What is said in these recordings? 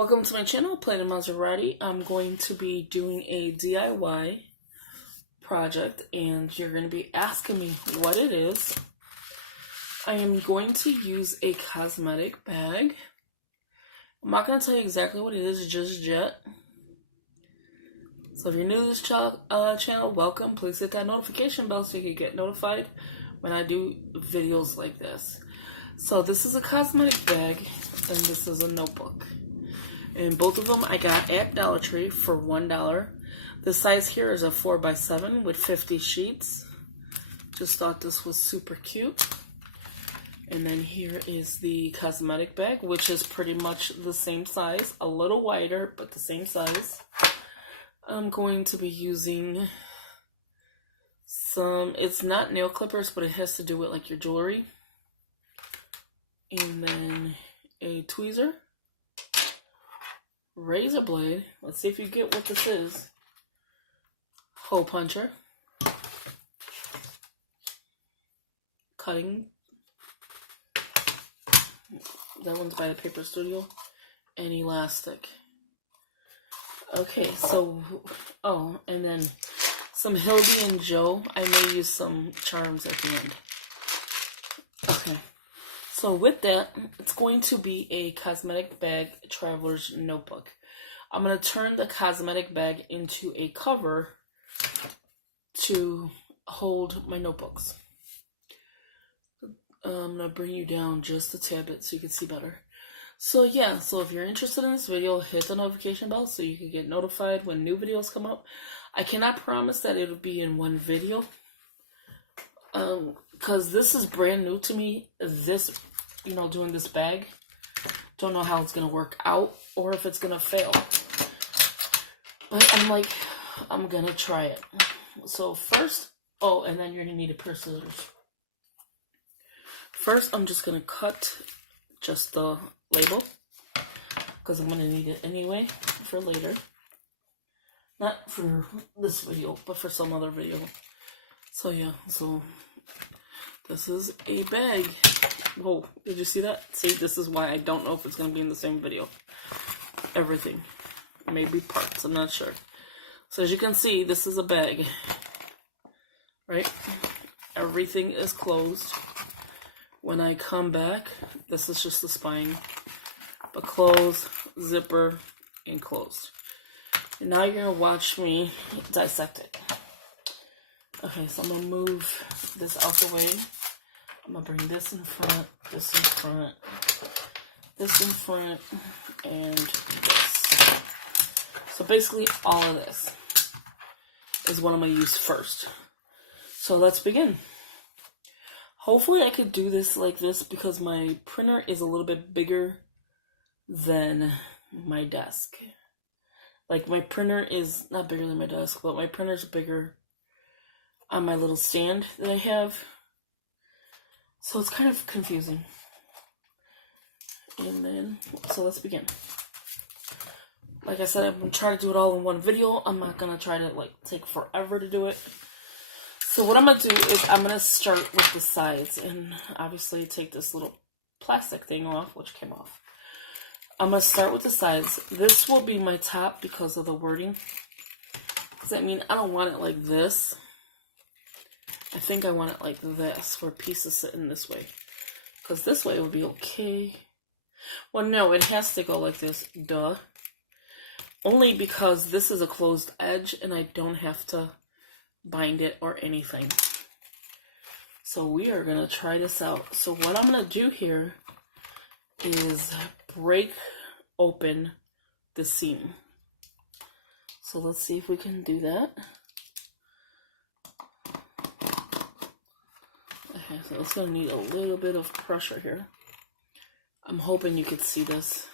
Welcome to my channel, Planningwithmonserrate Wright. I'm going to be doing a DIY project and you're going to be asking me what it is. I am going to use a cosmetic bag. I'm not going to tell you exactly what it is just yet. So if you're new to this channel, welcome. Please hit that notification bell so you can get notified when I do videos like this. So this is a cosmetic bag and this is a notebook. And both of them I got at Dollar Tree for $1. The size here is a 4x7 with 50 sheets. Just thought this was super cute. And then here is the cosmetic bag, which is pretty much the same size. A little wider, but the same size. I'm going to be using some, it's not nail clippers, but it has to do with like your jewelry. And then a tweezer. Razor blade. Let's see if you get what this is. Hole puncher. Cutting. That one's by the Paper Studio. And elastic. Okay, so, and then some Hildy and Joe. I may use some charms at the end. Okay. So with that, it's going to be a cosmetic bag traveler's notebook. I'm going to turn the cosmetic bag into a cover to hold my notebooks. I'm going to bring you down just a tad bit so you can see better. So yeah, so if you're interested in this video, hit the notification bell so you can get notified when new videos come up. I cannot promise that it'll be in one video. Because this is brand new to me, doing this bag. Don't know how it's going to work out or if it's going to fail. But I'm going to try it. So first, and then you're going to need a pair of scissors. First, I'm just going to cut just the label. Because I'm going to need it anyway for later. Not for this video, but for some other video. So yeah, this is a bag. Whoa, did you see that? See, this is why I don't know if it's going to be in the same video. Everything. Maybe parts, I'm not sure. So as you can see, this is a bag. Right? Everything is closed. When I come back, this is just the spine. But closed, zipper, and closed. And now you're going to watch me dissect it. Okay, so I'm going to move this out the way. I'm going to bring this in front, this in front, this in front, and this. So basically all of this is what I'm going to use first. So let's begin. Hopefully I could do this like this because my printer is a little bit bigger than my desk. Like my printer is not bigger than my desk, but my printer's bigger on my little stand that I have. So it's kind of confusing. And then, so let's begin. Like I said, I'm going to try to do it all in one video. I'm not going to try to take forever to do it. So what I'm going to do is I'm going to start with the sides and obviously take this little plastic thing off, which came off. I'm going to start with the sides. This will be my top because of the wording. Does that mean I don't want it like this? I think I want it like this, where pieces sit in this way. Because this way would be okay. Well, no, it has to go like this. Duh. Only because this is a closed edge and I don't have to bind it or anything. So we are going to try this out. So what I'm going to do here is break open the seam. So let's see if we can do that. Okay, so it's going to need a little bit of pressure here. I'm hoping you could see this.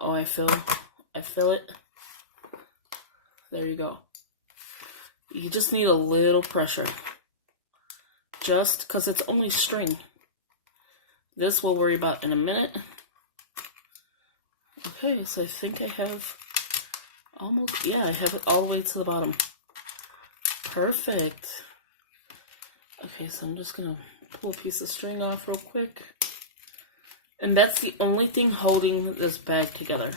Oh, I feel it. There you go. You just need a little pressure. Just because it's only string. This we'll worry about in a minute. Okay, so I think I have almost, yeah, I have it all the way to the bottom. Perfect. Okay, so I'm just going to pull a piece of string off real quick. And that's the only thing holding this bag together.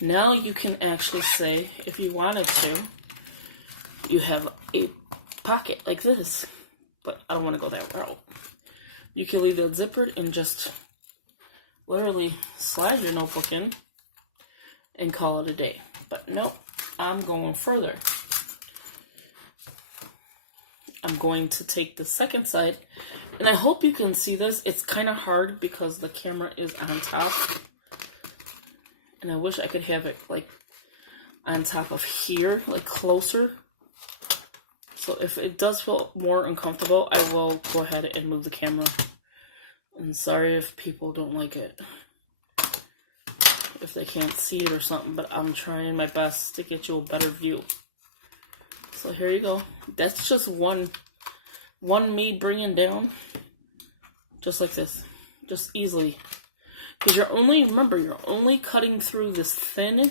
Now you can actually say, if you wanted to, you have a pocket like this. But I don't want to go that route. You can leave it zippered and just literally slide your notebook in and call it a day. But no, I'm going further. I'm going to take the second side, and I hope you can see this. It's kind of hard because the camera is on top, and I wish I could have it like on top of here, like closer. So if it does feel more uncomfortable, I will go ahead and move the camera. And sorry if people don't like it, if they can't see it or something, but I'm trying my best to get you a better view. So here you go. That's just one me bringing down, just like this, just easily. Because remember, you're only cutting through this thin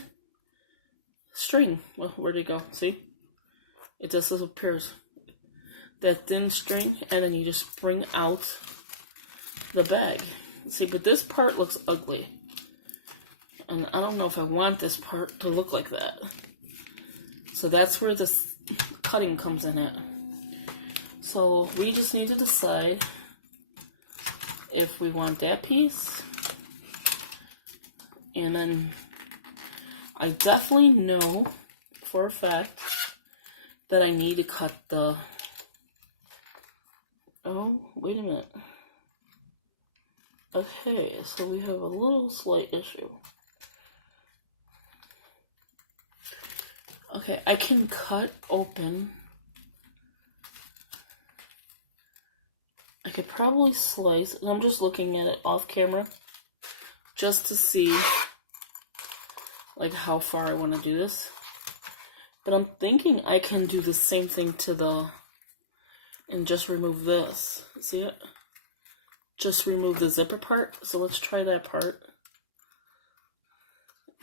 string. Well, where'd it go? See? It just disappears. That thin string, and then you just bring out the bag. See, but this part looks ugly. And I don't know if I want this part to look like that. So that's where this cutting comes in at. So we just need to decide if we want that piece. And then I definitely know for a fact that I need to cut the... Oh, wait a minute. Okay, so we have a little slight issue. Okay, I can cut open. I could probably slice, and I'm just looking at it off camera just to see like how far I want to do this. But I'm thinking I can do the same thing to the, and just remove this. See it? Just remove the zipper part. So let's try that part.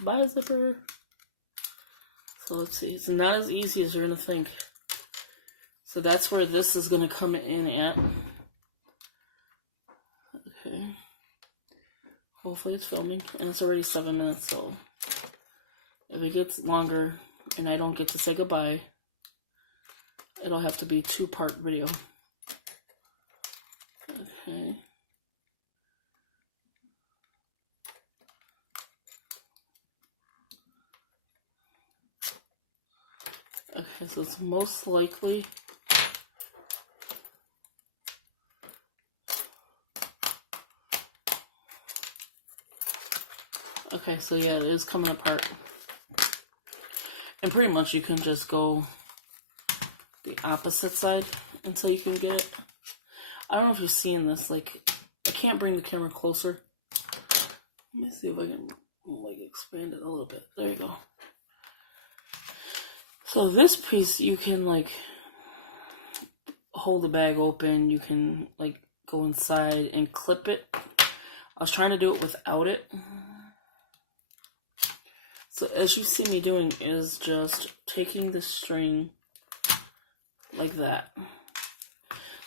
Bye, zipper. So let's see. It's not as easy as you're going to think. So that's where this is going to come in at. Okay. Hopefully it's filming. And it's already 7 minutes, so if it gets longer and I don't get to say goodbye, it'll have to be a 2-part video. Okay. Okay, so it's most likely okay, so yeah, it is coming apart. And pretty much you can just go the opposite side until you can get it. I don't know if you're seeing this, like, I can't bring the camera closer. Let me see if I can, like, expand it a little bit. There you go. So this piece, you can, like, hold the bag open. You can, like, go inside and clip it. I was trying to do it without it. So as you see me doing is just taking the string like that,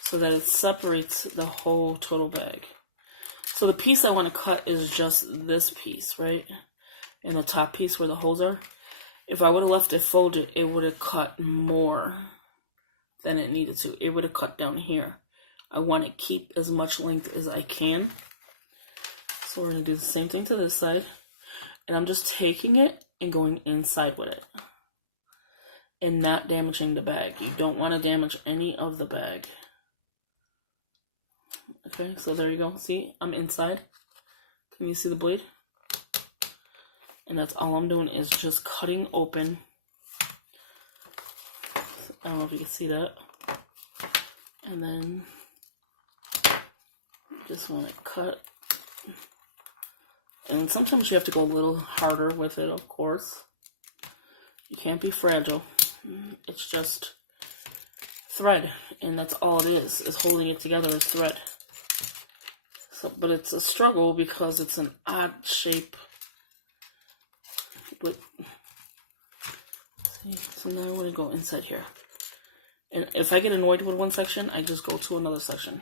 so that it separates the whole total bag. So the piece I want to cut is just this piece, right? And the top piece where the holes are. If I would have left it folded, it would have cut more than it needed to. It would have cut down here. I want to keep as much length as I can. So we're going to do the same thing to this side. And I'm just taking it and going inside with it. And not damaging the bag. You don't want to damage any of the bag. Okay, so there you go. See, I'm inside. Can you see the blade? And that's all I'm doing is just cutting open. I don't know if you can see that. And then just want to cut. And sometimes you have to go a little harder with it, of course. You can't be fragile. It's just thread, and that's all it is holding it together is thread. So, but it's a struggle because it's an odd shape. But see, so now I'm going to go inside here. And if I get annoyed with one section, I just go to another section.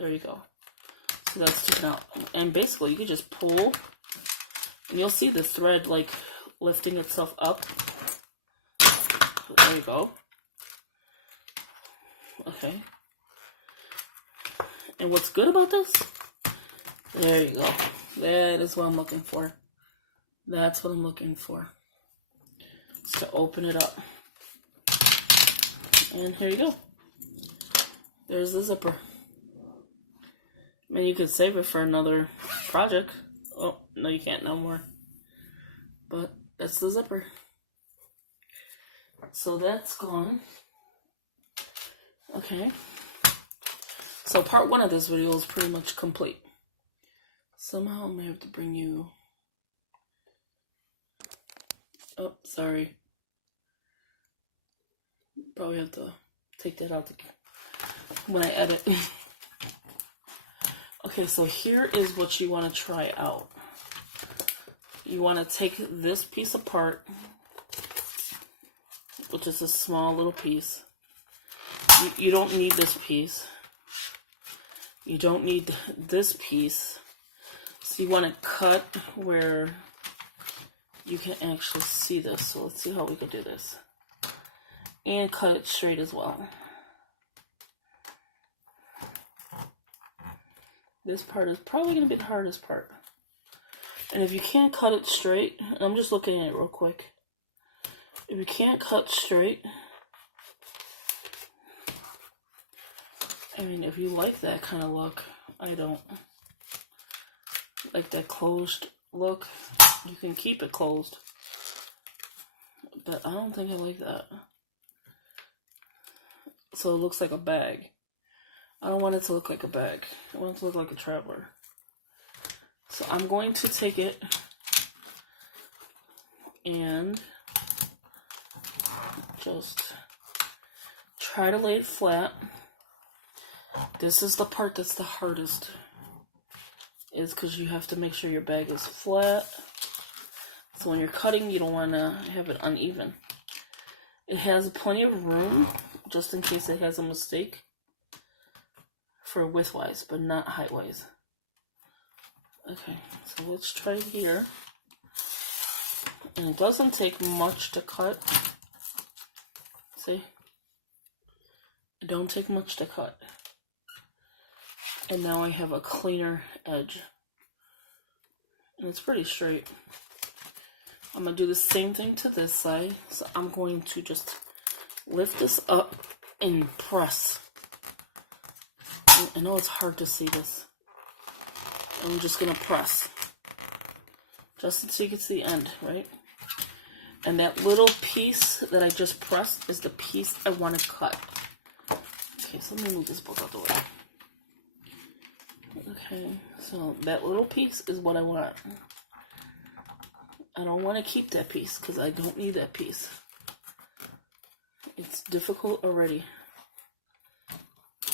There you go. That's sticking out. And basically, you can just pull, and you'll see the thread like lifting itself up. There you go. Okay. And what's good about this? There you go. That is what I'm looking for. That's what I'm looking for. It's to open it up. And here you go. There's the zipper. I mean, you could save it for another project. Oh, no, you can't no more. But that's the zipper. So that's gone. Okay. So part 1 of this video is pretty much complete. Somehow I may have to bring you... Oh, sorry. Probably have to take that out when I edit. Okay, so here is what you want to try out. You want to take this piece apart, which is a small little piece. You don't need this piece. You don't need this piece. So you want to cut where you can actually see this. So let's see how we could do this. And cut it straight as well. This part is probably going to be the hardest part. And if you can't cut it straight, and I'm just looking at it real quick. If you can't cut straight, I mean, if you like that kind of look, I don't. Like that closed look, you can keep it closed. But I don't think I like that. So it looks like a bag. I don't want it to look like a bag. I want it to look like a traveler. So I'm going to take it and just try to lay it flat. This is the part that's the hardest. Is because you have to make sure your bag is flat. So when you're cutting, you don't want to have it uneven. It has plenty of room, just in case it has a mistake, for width-wise, but not height-wise. Okay, so let's try it here. And it doesn't take much to cut. See? It don't take much to cut. And now I have a cleaner edge. And it's pretty straight. I'm going to do the same thing to this side. So I'm going to just lift this up and press. I know it's hard to see this. I'm just going to press. Just so you can see the end, right? And that little piece that I just pressed is the piece I want to cut. Okay, so let me move this book out the way. Okay, so that little piece is what I want. I don't want to keep that piece because I don't need that piece. It's difficult already.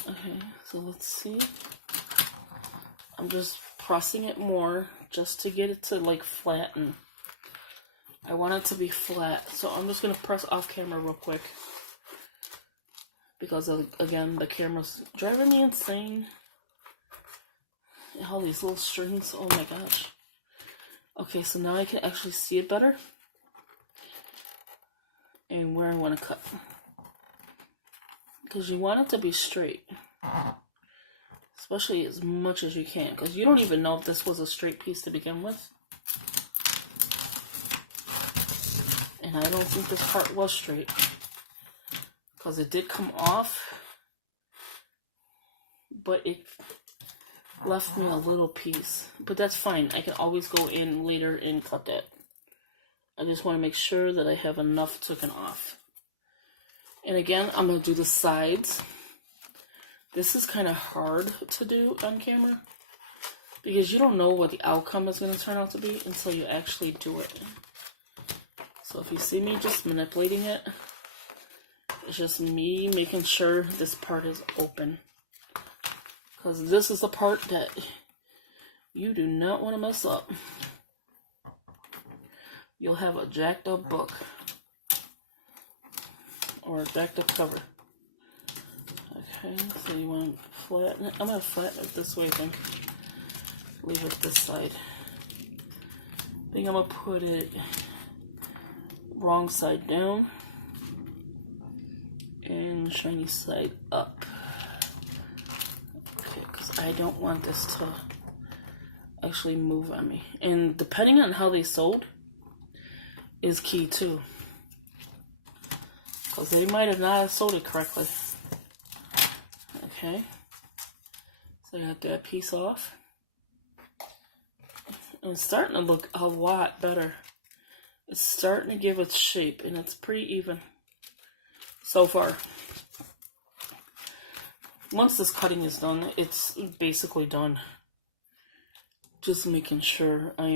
Okay, so let's see. I'm just pressing it more just to get it to like flatten. I want it to be flat, so I'm just going to press off camera real quick. Because again, the camera's driving me insane. All these little strings, oh my gosh. Okay, so now I can actually see it better. And where I want to cut. Because you want it to be straight. Especially as much as you can. Because you don't even know if this was a straight piece to begin with. And I don't think this part was straight. Because it did come off. But it left me a little piece. But that's fine. I can always go in later and cut that. I just want to make sure that I have enough taken off. And again, I'm going to do the sides. This is kind of hard to do on camera. Because you don't know what the outcome is going to turn out to be until you actually do it. So if you see me just manipulating it, it's just me making sure this part is open. Because this is the part that you do not want to mess up. You'll have a jacked up book. Or a jacked up cover. Okay, so you want to flatten it. I'm going to flatten it this way, I think. leave it this side. I think I'm gonna put it wrong side down and shiny side up. Okay, because I don't want this to actually move on me. And depending on how they sewed is key too. Because they might have not sewed it correctly. Okay. So I got that piece off. And it's starting to look a lot better. It's starting to give its shape, and it's pretty even so far. Once this cutting is done, it's basically done. Just making sure I